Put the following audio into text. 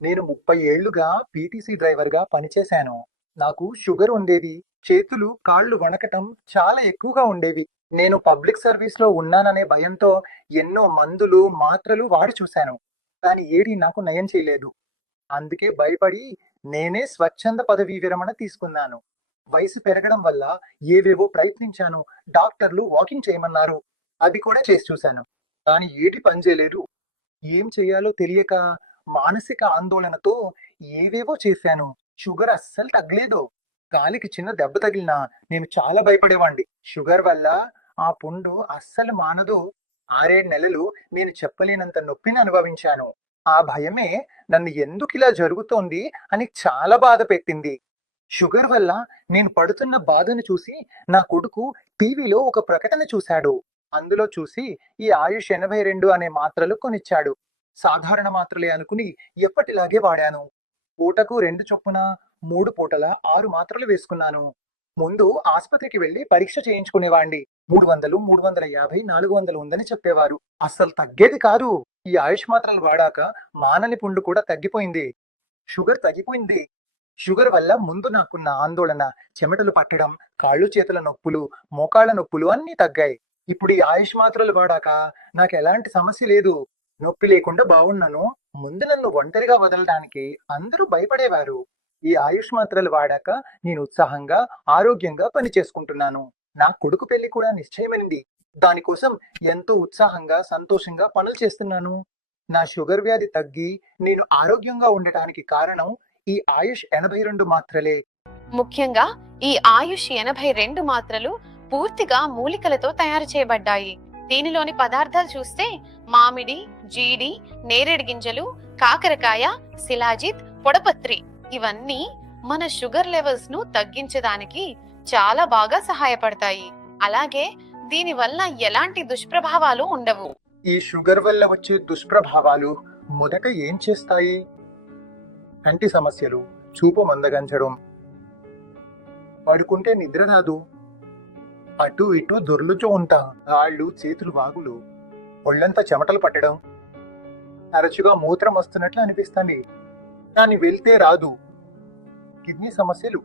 నేను 30 ఏళ్లుగా పీటీసీ డ్రైవర్గా పనిచేశాను. నాకు షుగర్ ఉండేది. చేతులు, కాళ్ళు వణకటం చాలా ఎక్కువగా ఉండేవి. నేను పబ్లిక్ సర్వీస్‌లో ఉన్నాననే భయంతో ఎన్నో మందులు, మాత్రలు వాడి చూశాను. కానీ ఏదీ నాకు నయం చేయలేదు. అందుకే భయపడి నేనే స్వచ్ఛంద పదవీ విరమణ తీసుకున్నాను. వయసు పెరగడం వల్ల ఏవేవో ప్రయత్నించాను. డాక్టర్లు వాకింగ్ చేయమన్నారు. అది కూడా చేసి చూశాను. కానీ ఏటి పని చేయలేదు. ఏం చేయాలో తెలియక మానసిక ఆందోళనతో ఏవేవో చేశాను. షుగర్ అస్సలు తగ్గలేదు. కాలికి చిన్న దెబ్బ తగిలినా నేను చాలా భయపడేవాణ్ణి. షుగర్ వల్ల ఆ పుండు అస్సలు మానదు. 6-7 నెలలు నేను చెప్పలేనంత నొప్పిని అనుభవించాను. ఆ భయమే నన్ను ఎందుకిలా జరుగుతోంది అని చాలా బాధ పెట్టింది. షుగర్ వల్ల నేను పడుతున్న బాధను చూసి నా కొడుకు టీవీలో ఒక ప్రకటన చూశాడు. అందులో చూసి ఈ ఆయుష్ 82 అనే మాత్రలు కొనిచ్చాడు. సాధారణ మాత్రలే అనుకుని ఎప్పటిలాగే వాడాను. పూటకు 2 చొప్పున 3 పూటల 6 మాత్రలు వేసుకున్నాను. ముందు ఆస్పత్రికి వెళ్లి పరీక్ష చేయించుకునేవాణ్ణి. 300, 350, 400 ఉందని చెప్పేవారు. అస్సలు తగ్గేది కాదు. ఈ ఆయుష్ మాత్రలు వాడాక మానని పుండు కూడా తగ్గిపోయింది. షుగర్ తగ్గిపోయింది. షుగర్ వల్ల ముందు నాకున్న ఆందోళన, చెమటలు పట్టడం, కాళ్ళు చేతుల నొప్పులు, మోకాళ్ళ నొప్పులు అన్నీ తగ్గాయి. ఇప్పుడు ఈ ఆయుష్ మాత్రలు వాడాక నాకు ఎలాంటి సమస్య లేదు. నొప్పి లేకుండా బాగున్నాను. ముందు నన్ను ఒంటరిగా వదలడానికి అందరూ భయపడేవారు. ఈ ఆయుష్ మాత్రలు వాడాక నేను ఉత్సాహంగా, ఆరోగ్యంగా పని చేసుకుంటున్నాను. నా కొడుకు పెళ్లి కూడా నిశ్చయమైంది. దానికోసం ఎంతో ఉత్సాహంగా, సంతోషంగా పనులు చేస్తున్నాను. నా షుగర్ వ్యాధి తగ్గి నేను ఆరోగ్యంగా ఉండటానికి కారణం ఈ ఆయుష్ 82 మాత్రలే. ముఖ్యంగా ఈ ఆయుష్ 82 మాత్రలు పూర్తిగా మూలికలతో తయారు చేయబడ్డాయి. దీనిలోని పదార్థాలు చూస్తే మామిడి, జీడి, నేరేడు గింజలు, కాకరకాయ, శిలాజిత్, పొడపత్రి ఇవన్నీ మన షుగర్ లెవెల్స్ ను తగ్గించడానికి చాలా బాగా సహాయపడతాయి. అలాగే దీని వల్ల ఎలాంటి దుష్ప్రభావాలు ఉండవు. ఈ షుగర్ వల్ల వచ్చే దుష్ప్రభావాలు మొదట ఏం చేస్తాయి? కంటి సమస్యలు, చూపు మందగించడం, పడుకుంటే నిద్ర రాదు, అటు ఇటు దొర్లుతూ ఉంటా, కాళ్ళు చేతులు వాగులు, ఒళ్ళంతా చెమటలు పట్టడం, తరచుగా మూత్రం వస్తున్నట్లు అనిపిస్తుంది కానీ వెళ్తే రాదు, కిడ్నీ సమస్యలు,